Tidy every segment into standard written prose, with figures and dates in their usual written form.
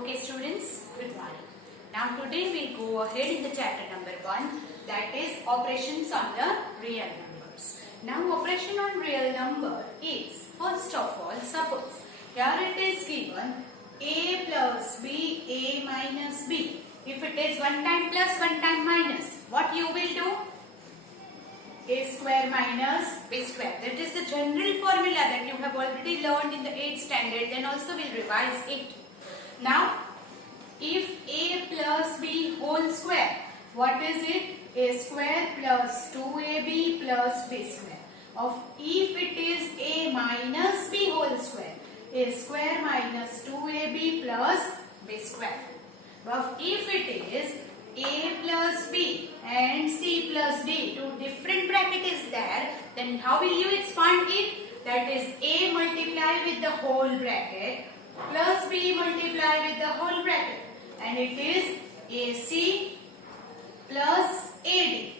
Okay students, good morning. Now today we go ahead in the chapter number 1, that is operations on the real numbers. Now operation on real number is, first of all, suppose here it is given a plus b, a minus b. If it is one time plus, one time minus, what you will do? A square minus b square. That is the general formula that you have already learned in the 8th standard. Then also we'll revise it. Now, if a plus b whole square, what is it? A square plus 2ab plus b square. Of if it is a minus b whole square, a square minus 2ab plus b square. But if it is a plus b and c plus d, two different bracket is there, then how will you expand it? That is a multiply with the whole bracket plus b multiply with the whole bracket, and it is ac plus ad.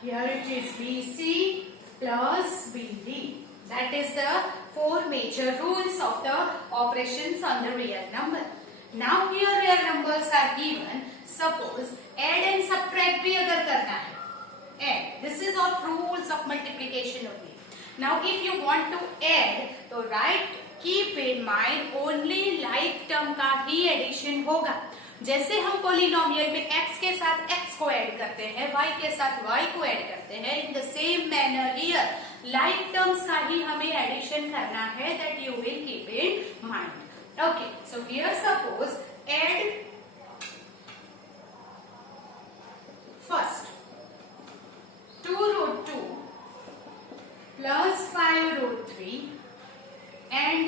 Here it is bc plus bd. That is the four major rules of the operations on the real number. Now here real numbers are given. Suppose add and subtract भी अगर करना है, add. This is all rules of multiplication only. Now if you want to add, तो write, keep in mind only like term का ही addition होगा. जैसे हम polynomial में x के साथ x को ऐड करते हैं, y के साथ y को ऐड करते हैं, in the same manner here like terms का ही हमें addition करना है, that you will keep in mind. Okay, so here suppose add first 2 root 2 plus 5 root 3 and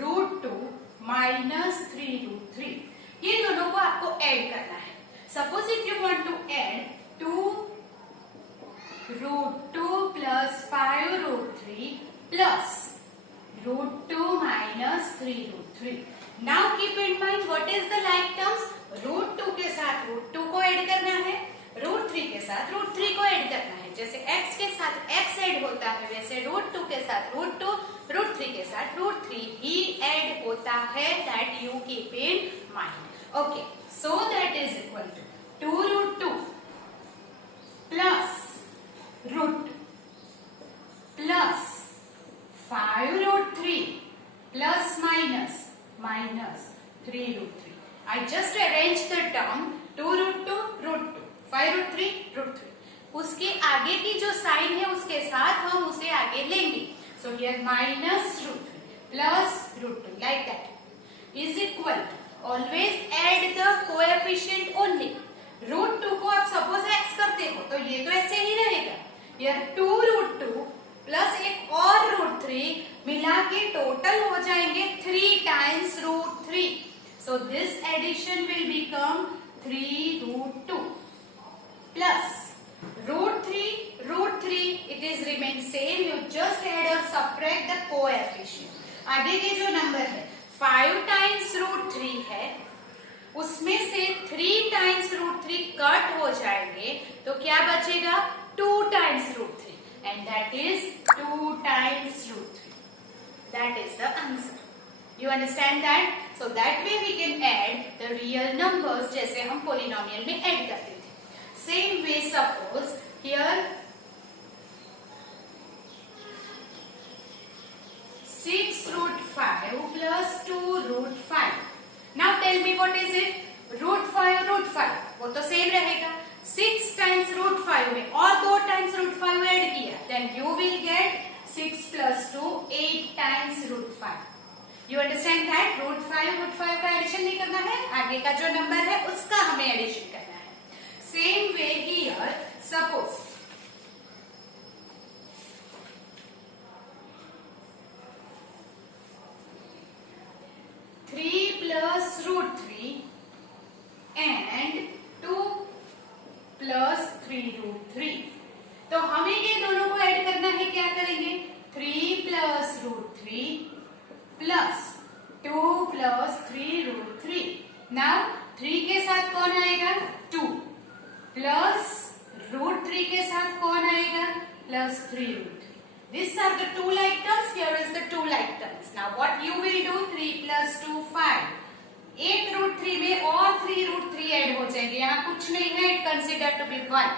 root 2 minus 3 root 3. ये दोनों को आपको ऐड करना है. Suppose if you want to add 2 root 2 plus 5 root 3 plus root 2 minus 3 root 3. Now keep in mind what is the like terms. root 2 के साथ root 2 को add करना है, root 3 के साथ root 3 को ऐड करना है. जैसे x के साथ x ऐड होता है, वैसे root 2 के साथ root 2, root 3 के साथ root 3 ही ऐड होता है. That you keep in mind. Okay, so that is equal to 2 root 2 plus root plus 5 root 3 plus minus 3 root 3. I just arranged the term 2 root 2 root 2, 5 root 3 root 3. उसके आगे की जो sign है उसके साथ हम उसे आगे लेंगे. So here minus root 3 plus root 2 like that is equal to, always add the coefficient only. root 2 को आप suppose x करते हो तो ये तो ऐसे ही रहेगा. Here 2 root 2 प्लस एक और root 3 मिला के टोटल हो जाएंगे 3 times root 3. So this addition will become 3 root 2 plus root 3 it is remain same. You just add or subtract the coefficient. आगे के जो नंबर है 5 times root 3 है, उसमें से 3 times root 3 कट हो जाएंगे तो क्या बचेगा 2 times root 3. And that is 2 times root 3. That is the answer. You understand that? So that way we can add the real numbers जैसे हम polynomial में add करते थे. Same way suppose here 6 root 5 plus 2 root 5. Now tell me what is it? root 5 वो तो same रहेगा. 6 times root 5 में और 2 times root 5 ऐड किया, then you will get 6 plus 2 8 times root 5. You understand that? root 5 का addition नहीं करना है, आगे का जो नंबर है उसका हमें एडिशन करना है. Same way here suppose 3 plus root 3 and 2 plus 3 root 3. तो हमें ये दोनों को ऐड करना है. क्या करेंगे 3 plus root 3 plus 2 plus 3 root 3. Now 3 के साथ कौन आएगा 2 plus root 3 के साथ कौन आएगा plus 3 root 3. These are the two like terms. Here is the two like terms. Now what you will do? 3 plus 2 5. एक रूट 3 में और 3 रूट 3 ऐड हो जाएंगे, यहाँ कुछ नहीं है, it consider to be 1.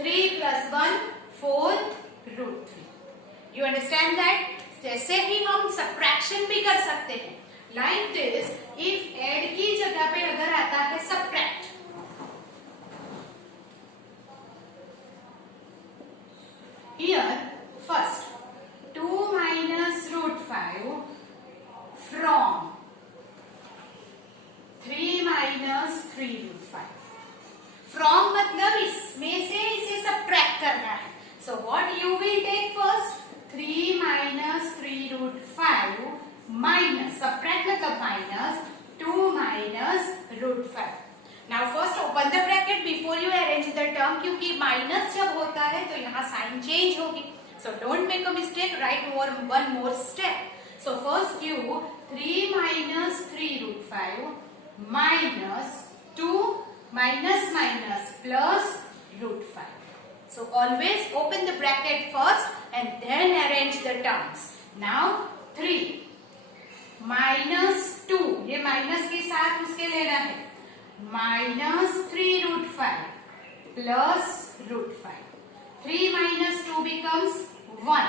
3 + 1 4 root 3. You understand that? जैसे ही हम सब्ट्रैक्शन भी कर सकते हैं, लाइक दिस, इफ ऐड की जगह पे अगर आता है subtract, here first 2 minus root 5 from 3 minus 3 root 5. From मतलब इसमें से इसे सब्ट्रैक्ट करना है. So what you will take first? 3 minus 3 root 5 minus, subtract मतलब minus 2 minus root 5. Now first open the bracket before you arrange the term, क्योंकि minus जब होता है तो यहाँ साइन चेंज होगी. So don't make a mistake, write one more step. So first you 3 minus 3 root 5 minus 2 minus minus plus root 5. So always open the bracket first and then arrange the terms. Now 3 minus 2, ये minus के साथ उसके लेना है, minus 3 root 5 plus root 5. 3 minus 2 becomes 1.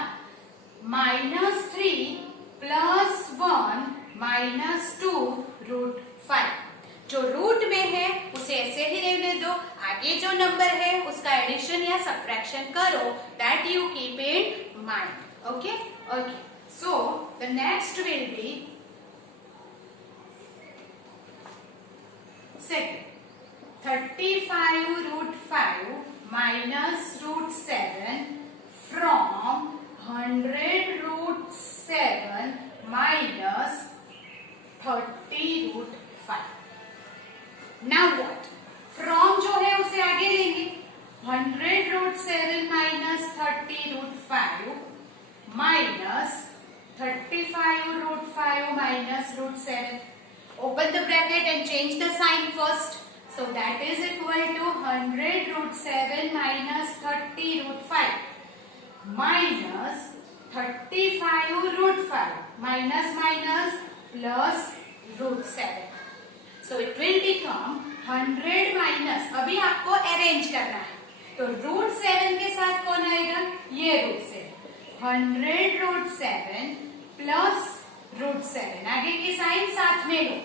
Minus 3 plus 1 minus 2 root 5. जो root में है उसे ऐसे ही रहने दो, आगे जो नंबर है उसका एडिशन या सब्ट्रैक्शन करो, that you keep in mind. Okay okay. So the next will be second. 35 root 5 minus root 7 from 100 root 7 minus 30 root 5. Now what? From जो है उसे आगे लेंगे. 100 root 7 minus 30 root 5 minus 35 root 5 minus root 7. Open the bracket and change the sign first. So that is equal to 100 root 7 minus 30 root 5 minus 35 root 5 minus minus plus root 7. So it will become 100 minus, अभी आपको arrange करना है, तो root 7 के साथ कौन आएगा? ये रूट 7. 100 रूट 7 प्लस रूट 7, आगे की साइन साथ में लो,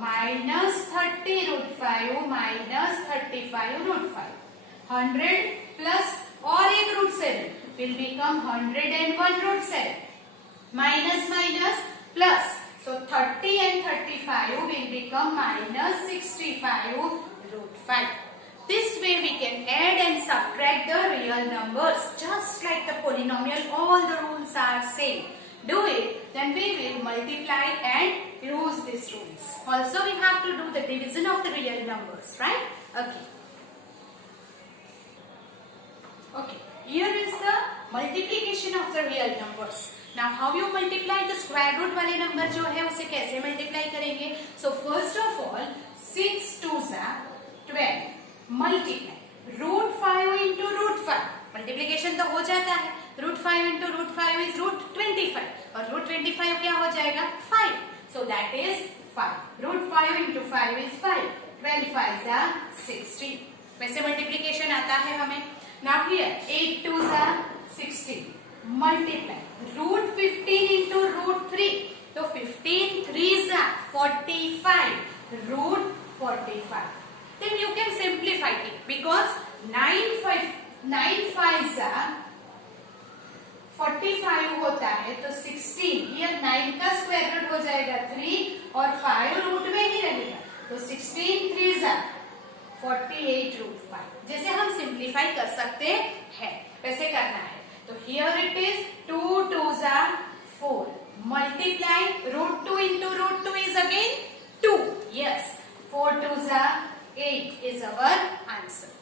minus 30 root 5 minus 35 root 5. 100 plus और एक root 7 will become 101 root 7 minus minus plus. So 30 and 35 will become minus 65 root 5. This way we can add and subtract the real numbers just like the polynomial. All the rules are same. Do it, then we will multiply and use these rules. Also we have to do the division of the real numbers, right? Okay. Okay. Here is the multiplication of the real numbers. Now how you multiply the square root वाले number जो है उसे कैसे multiply करेंगे? So first of all 6 2s are 12, multiply root 5 into root 5. Multiplication तो हो जाता है, root 5 into root 5 is root 25 और root 25 क्या हो जाएगा? 5. So that is 5. Root 5 into 5 is 5. 12 5s are 60. वैसे मल्टीप्लीकेशन आता है हमें. Now here 8 2s are 16. Multiply root 15 into root 3. So 15 3s are 45. Root 45. Then you can simplify it because 9 5s are 45 होता है, तो 16 ये 9 का स्क्वायर रूट हो जाएगा 3 और 5 रूट में ही रहेगा, तो 16 3s are 48 रूट 5. जैसे हम सिंप्लीफाई कर सकते हैं वैसे करना है. तो here it is 2 2s are 4. Multiply root 2 into root 2 is again 2. Yes, 4 2s are 8 is our answer.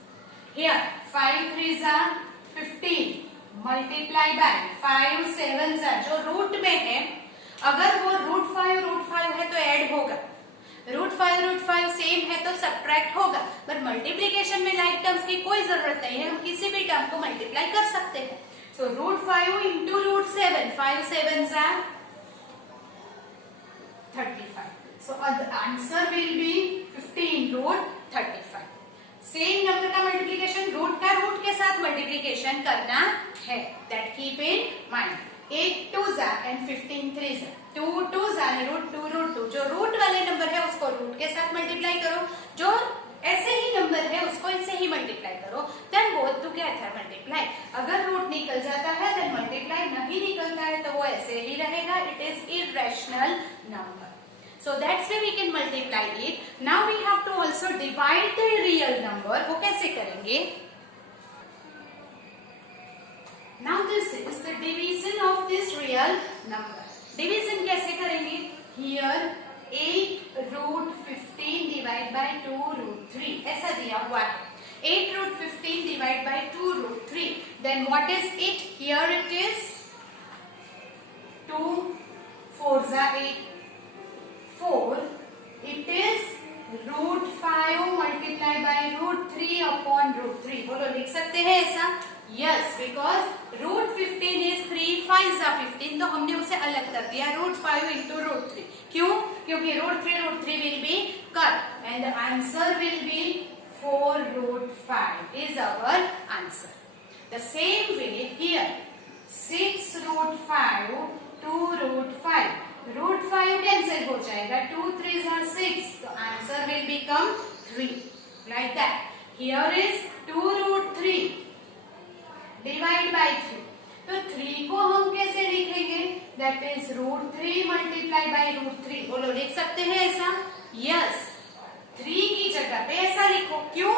Here 5 3s are 15. Multiply by 5 7s are, जो रूट में है अगर वो रूट 5 है तो ऐड होगा, रूट 5 सेम है तो सब्ट्रैक्ट होगा, पर मल्टीप्लीकेशन में लाइक टर्म्स की कोई जरूरत नहीं है, हम किसी भी टर्म को मल्टीप्लाई कर सकते हैं. So root 5 into root 7, 5 7s are 35. So the answer will be 15 root 35. Same number का मल्टीप्लीकेशन रूट का रूट के साथ मल्टीप्लीकेशन करना है, that keep in mind. 8 2s and 15 3s. 2 2s and root 2. जो रूट वाले नंबर है उसको रूट के साथ मल्टीप्लाई करो, जो ऐसे ही नंबर है उसको इससे ही मल्टीप्लाई करो, देन बोथ टुगेदर मल्टीप्लाई. अगर रूट निकल जाता है देन मल्टीप्लाई, नहीं निकलता है तो वो ऐसे ही रहेगा. It is irrational number. So that's why we can multiply it. Now we have to also divide the real number. वो कैसे करेंगे? Now this is the division of this real number. Division कैसे करेंगे? Here 8 root 15 divide by 2 root 3 ऐसा दिया हुआ है. 8 root 15 divide by 2 root 3. Then what is it? Here it is 2 4s are 8. 4. It is root 5 multiplied by root 3 upon root 3. बोलो लिख सकते हैं ऐसा? Yes, because root 15 is 3 5s are 15, तो हमने उसे अलग कर दिया root 5 into root 3. क्यों? क्योंकि root 3 will be cut and the answer will be 4 root 5 is our answer. The same way here 6 root 5 2 root 5. Root 5 cancel हो जाएगा, 2 3s are 6, तो answer will become 3. Like that. Here is 2 root 3 divide by 3. तो 3 को हम कैसे लिखेंगे? That is root 3 multiply by root 3. बोलो लिख सकते हैं ऐसा? यस. 3 की जगह पे ऐसा लिखो. क्यों?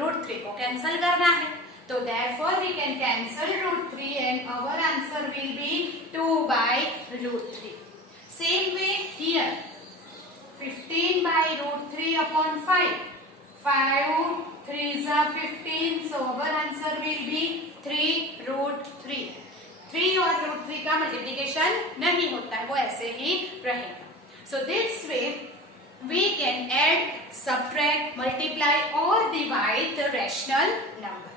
रूट 3 को कैंसिल करना है, तो therefore we can cancel root 3 and our answer will be 2 by root 3. Same way here 15 by root 3 upon 5. 5 3s are 15, so our answer will be 3 root 3. 3 और root 3 का मल्टीप्लिकेशन नहीं होता है, वो ऐसे ही रहेगा. So this way we can add, subtract, multiply or divide the rational number.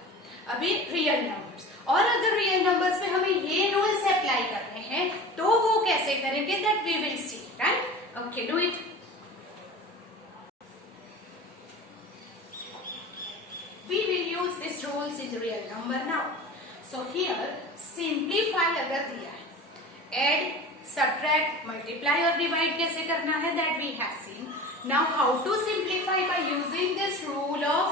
अभी real numbers, और अगर रियल नंबर्स में हमें ये रूल्स अप्लाई करने हैं तो वो कैसे करेंगे, that we will see. Right? Okay, do it. We will use this rules in real number now. So here simplify अगर दिया है, एड, सब्ट्रैक्ट, मल्टीप्लाई और डिवाइड कैसे करना है, that we have seen. Now how to simplify by using this rule of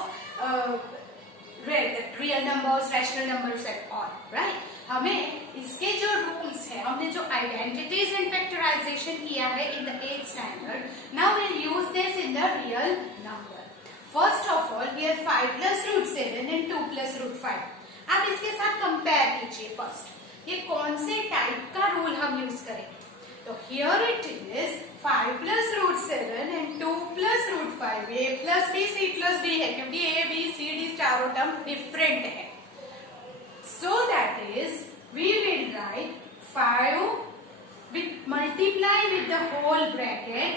real numbers, rational numbers and all. Right? हमें इसके जो रूल्स है, हमने जो आइडेंटिटीज एंड फैक्टराइजेशन किया है in the 8th standard, now will use this in the real number. First of all here 5 plus root 7 and 2 plus root 5. आप इसके साथ कंपेयर कीजिए. फर्स्ट ये कौन से टाइप का रूल हम यूज करेंगे? तो here it is 5 plus root 7 and 2 plus root 5. a plus b c plus d है, क्योंकि a b c d चारों टर्म डिफरेंट है. So that is we will write 5 with multiply with the whole bracket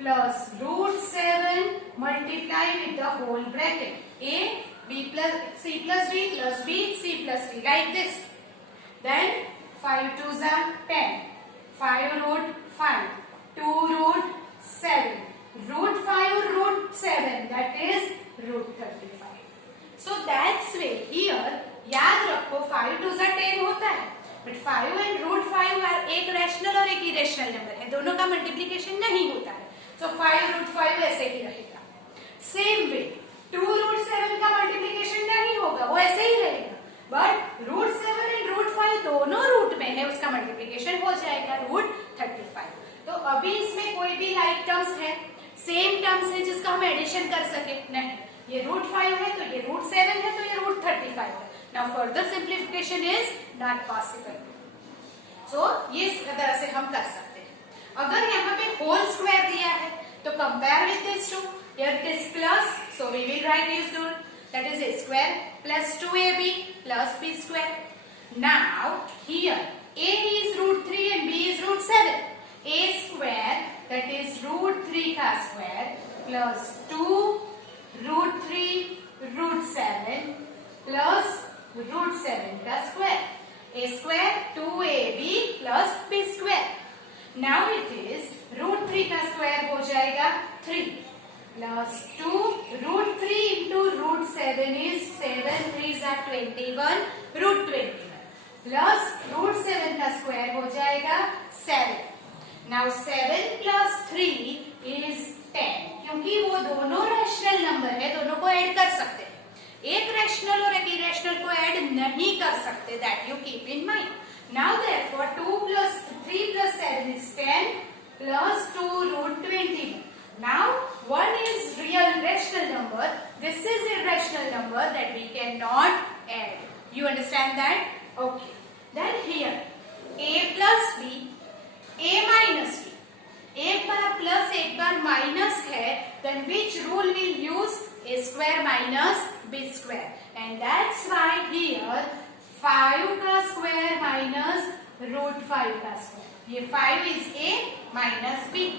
plus root 7 multiply with the whole bracket. a b plus c plus d plus b c plus d, like this. Then 5 2s are 10. 5 root 5, 2 root 7, root 5 root 7, that is root 35. So that's way here याद रखो 5 2s are 10 होता है, but 5 and root 5 are एक rational और एक irrational number है, दोनों का मल्टीप्लिकेशन नहीं होता है. So 5 root 5 ऐसे ही रहेगा. सेम वे 2 root 7 का मल्टीप्लिकेशन नहीं होगा, वो ऐसे ही रहेगा, बट रूट 7 एंड रूट 5 दोनों रूट में है, उसका मल्टीप्लिकेशन हो जाएगा रूट 35. तो अभी इसमें कोई भी लाइक टर्म्स है, सेम टर्म्स है जिसका हम एडिशन कर सके? नहीं. ये रूट 5 है तो ये रूट 7 है तो ये रूट 35 है. Now further simplification is not possible. So ये तरह से हम कर सकते हैं. अगर यहाँ पे होल स्क्वायर दिया है तो compare with this two. Here it is plus, so we will write this rule, that is a square plus 2ab plus b square. Now here a is root 3 and b is root 7. a square, that is root 3 का square plus 2 root 3 root 7 plus root 7 का square. a square 2ab plus b square. Now it is root 3 का square हो जाएगा plus 2 root 3 into root 7 is 7 3s are 21 root 21 plus root 7 का square हो जाएगा 7. Now 7 plus 3 is 10. क्योंकि वो दोनों रैशनल नंबर है, दोनों को ऐड कर सकते हैं. एक रैशनल और एक इरेशनल को ऐड नहीं कर सकते. That you keep in mind. Now therefore 2 plus 3 plus 7 is 10 plus 2 root 21. Now one is real rational number. This is irrational number that we cannot add. You understand that? Okay. Then here a plus b, a minus b. एक बार plus एक बार minus है, then which rule we'll use? A square minus b square. And that's why here 5 का square minus root 5 का square. ये 5 is a minus b.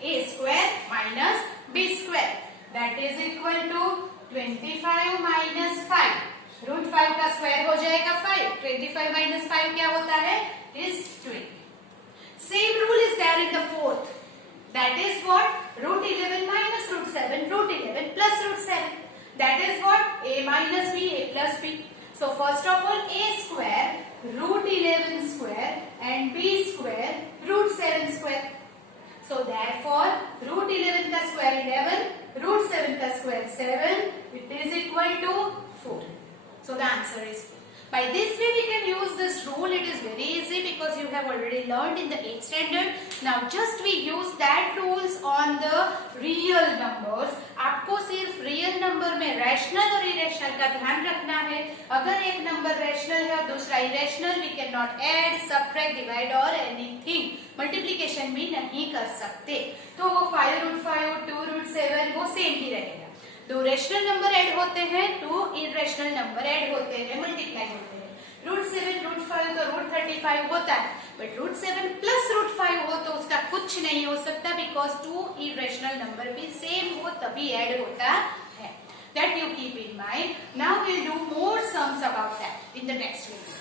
A square minus b square. That is equal to 25 minus 5. Root 5 का square हो जाएगा 5. 25 minus 5 क्या होता है? Is 20. Same rule is there in the fourth. That is what? Root 11 minus root 7. Root 11 plus root 7. That is what? A minus b, a plus b. So first of all, a square, root 11 square and b square, root 7 square. So therefore, root 11 का square 11, root 7 का square 7. It is equal to 4. So the answer is 4. By this way we can use this rule. It is very easy because you have already learned in the 8th standard. Now just we use that rules on the real numbers. आपको सिर्फ real number में rational और irrational का ध्यान रखना है. अगर एक number rational है और दूसरा irrational, we cannot add, subtract, divide or anything. Multiplication भी नहीं कर सकते. तो वो 5 root 5, 2 root 7 वो same ही रहेगा. दो रेशनल नंबर ऐड होते हैं, दो इरेशनल नंबर ऐड होते हैं, मल्टीप्लाई होते हैं. रूट 7 रूट 5 तो रूट 35 होता है, बट रूट 7 प्लस रूट 5 हो तो उसका कुछ नहीं हो सकता, बिकॉज टू इरेशनल नंबर भी सेम हो तभी ऐड होता है. That you keep in mind. Now will do more sums about that in the next video.